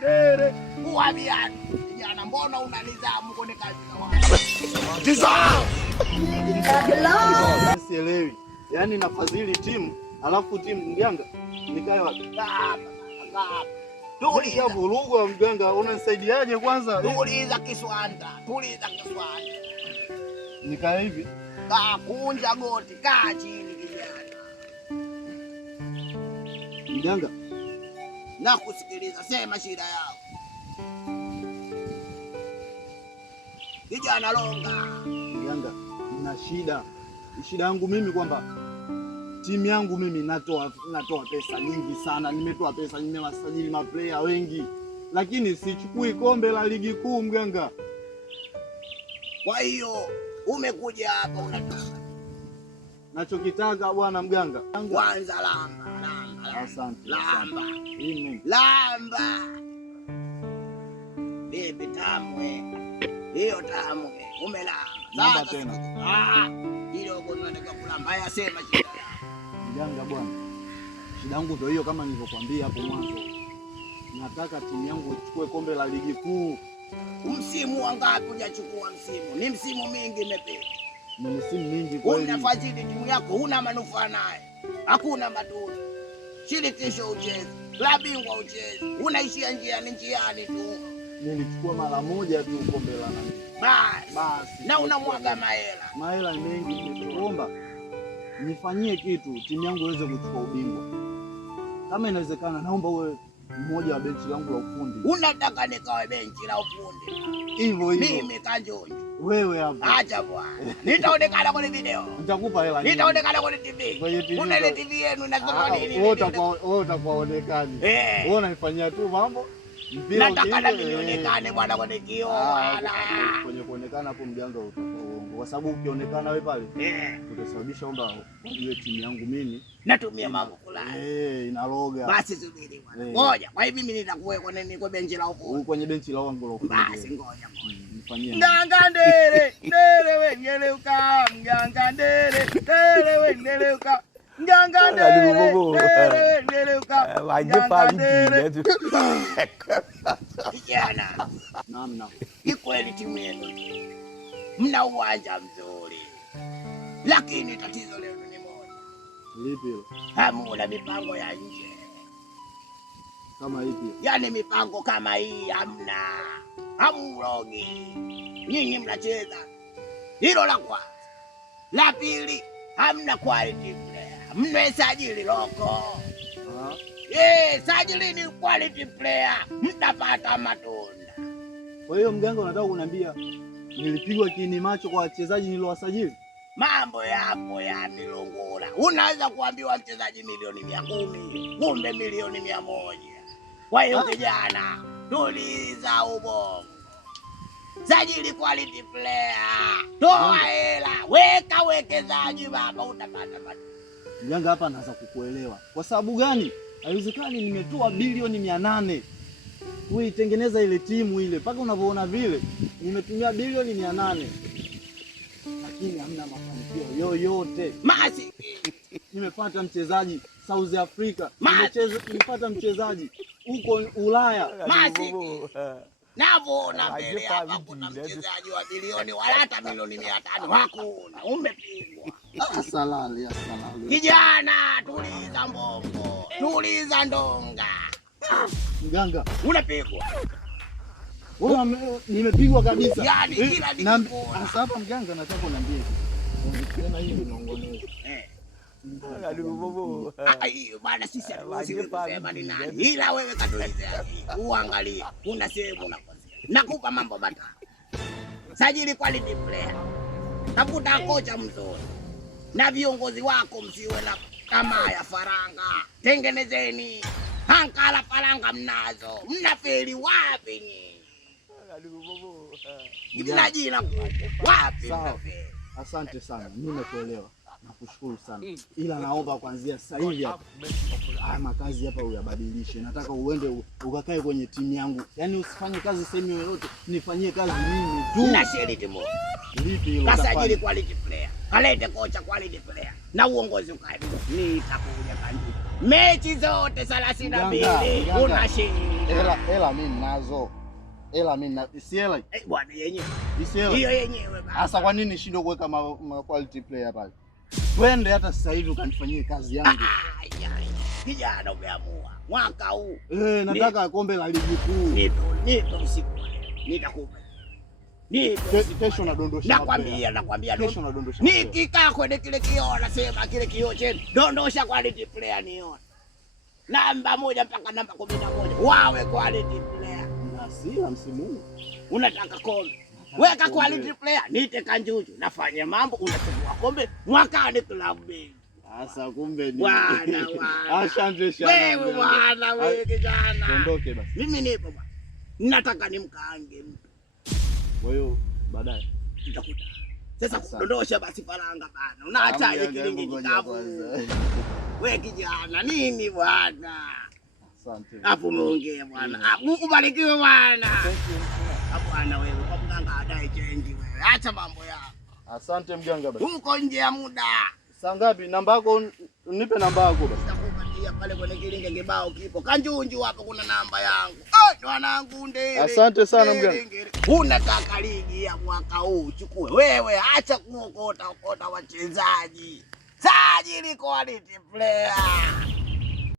Dere. Uwabiani. Kijana mbona una nidhamu kwenye kazi za watu? Tizama. Sielewi. Yaani nafadhili timu, alafu timu mganga nikae wapi? Tuliza vurugu mganga, unanisaidiaje kwanza? Tuliza Kiswanda. Nikae hivi. Kunja goti, kaa chini kijana. Mganga, nakusikiliza, sema shida yao. Kijana longa. Mganga, nina shida. Shida yangu mimi kwamba timu yangu mimi natoa pesa nyingi sana. Nimetoa pesa, nimewasajili maplayer wengi, lakini sichukui kombe la ligi kuu mganga. Kwa hiyo umekuja hapa unataka nachokitaka bwana mganga. Kwanza lamba. Asante. Lamba. Bibi tamwe. Hiyo tamwe. Umelamba. Lamba tena. Hilo unataka kulamba. Haya sema shida. Mganga bwana. Shida yangu ndio hiyo kama nilivyokuambia hapo mwanzo. Nataka timu yangu ichukue kombe la ligi kuu. Msimu wangapi hujachukua msimu? Ni msimu mingi imepita. Ni msimu mingi kweli. Unafadhili timu yako, huna manufaa naye. Hakuna matunda. Shirikisho ucheze, klabu bingwa ucheze. Unaishia njiani tu. Nilichukua mara moja tu kombe la nani. Basi. Na unamwaga mahela. Mahela mengi. Nikuomba nifanyie kitu timu yangu iweze kuchukua ubingwa. Kama inawezekana naomba uwe mmoja wa benchi langu la ufundi. Unataka nikawe benchi la ufundi? Hivyo. Mimi Kanjonjo. Wewe hapa. Acha bwana. Nitaonekana kwenye video. Nitakupa hela nyingi. Nitaonekana kwenye TV. Kuna ile TV yenu nasema nini? Wewe utakuonekana. Wewe unanifanyia tu mambo. Nataka na nionekane bwana kwenye kioo bwana. Kwenye kuonekana hapo mganga utakuongo. Kwa sababu ukionekana wewe pale, utasababisha kwamba ile timu yangu mimi natumia mambo fulani. Inaloga. Basi subiri bwana. Ngoja. Kwa hiyo mimi nitakuwa kwa benchi la ufundi. Kwenye benchi la wangu la ufundi. Basi ngoja. Nifanyie. Mganga ndere we nyeleuka. Mganga ndere we nyeleuka. Mganga ndere we nyeleuka. Wajepa mti. Kijana. Namna. Ni kweli timu yenu mna uwanja mzuri, lakini tatizo leo ni moja. Lipi hilo? Hamuna mipango ya nje. Kama ipi? Yaani mipango kama hii hamna. Hamurogi. Nyinyi mnacheza. Hilo la kwanza. La pili, hamna quality player. Mmesajili loko. Sajili ni quality player. Mtapata matunda. Kwa hiyo mganga unataka kuniambia nilipigwa kiini macho kwa wachezaji niliowasajili? Mambo yapo ya milungula. Unaweza kuambiwa mchezaji milioni 110, kumbe milioni 100. Kwa hiyo kijana, tuliza ubongo. Sajili quality player. Toa hela, weka wekezaji baba utapata matunda. Mganga hapa anaanza kukuelewa. Kwa sababu gani? Haiwezekani nimetoa bilioni 800. Kuitengeneza ile timu ile. Paka unavyoona vile, nimetumia bilioni 800. Lakini hamna mafanikio yoyote. Masi. Nimepata mchezaji South Africa. Nimepata mchezaji huko Ulaya. Masi. Navyoona mbele hapa kuna mchezaji wa bilioni wala hata milioni 500 hakuna. Umepigwa. Asalali. Kijana, tuliza mbongo. Tuliza ndonga. Mganga, unapigwa. Nimepigwa kabisa. Yaani kila nikipo. Sasa hapa mganga nataka uniambie. Tena hivi naongoza. Hiyo bwana sisi hatuwezi kusema ni nani. Ila wewe katuliza. Uangalie, kuna sehemu unakosea. Nakupa mambo matano. Sajili quality player. Tafuta kocha mzuri. Na viongozi wako msiwe na tamaa ya faranga. Tengenezeni. Hankala faranga mnazo. Mnafeli wapi ni? Mna jina wapi mnafeli? Asante sana. Mimi nimekuelewa. Nakushukuru sana. Ila naomba kuanzia sasa hivi hapa haya makazi hapa uyabadilishe. Nataka uende ukakae kwenye timu yangu. Yaani usifanye kazi sehemu yoyote, nifanyie kazi mimi tu. Na sheriti moja. Lipi hilo? Kasajili quality player. Kalete kocha quality player. Na uongozi ukae. Nitakuja kanjuka. Mechi zote 32 unashinda. Hela mimi nazo. Hela mimi na si hela. Bwana yenyewe. Hiyo yenyewe baba. Sasa kwa nini nishindwe kuweka ma quality player pale? Twende hata sasa hivi ukanifanyie kazi yangu. Kijana umeamua. Mwaka huu. Nataka kombe la ligi kuu. Nipo usiku. Nitakupa. Kesho nadondosha. Nakwambia kesho nadondosha. Nikikaa kwenye kile kioo nasema kile kioo chenu. Dondosha quality player nione. Namba 1 mpaka namba 11. Wawe quality player. Nasira msimu huu. Unataka kombe. Weka quality player, nite Kanjuju. Nafanya mambo unachukua kombe mwakani klabu begi. Sasa kumbe ni. Bwana. Asante sana. Wewe bwana wewe kijana. Ondoke basi. Mimi nipo bwana. Nataka nimkaange mtu. Kwa hiyo baadaye tutakuta. Sasa kudondosha basi faranga bana. Unaacha ile kilingi kikavu. Wewe kijana nini bwana? Asante. Hapo umeongea bwana. Ubarikiwe bwana. Bwana wewe kwa mganga adai change wewe. Acha mambo yako. Asante mganga basi. Uko nje ya muda. Saa ngapi? Namba yako nipe namba yako basi. Nitakupatia pale kwenye kilinge kibao kipo. Kanjunju hapo kuna namba yangu. Ndo wanangu ndele. Asante sana mganga. Unataka ligi ya mwaka huu chukue. Wewe acha kuokota wachezaji. Sajili quality player.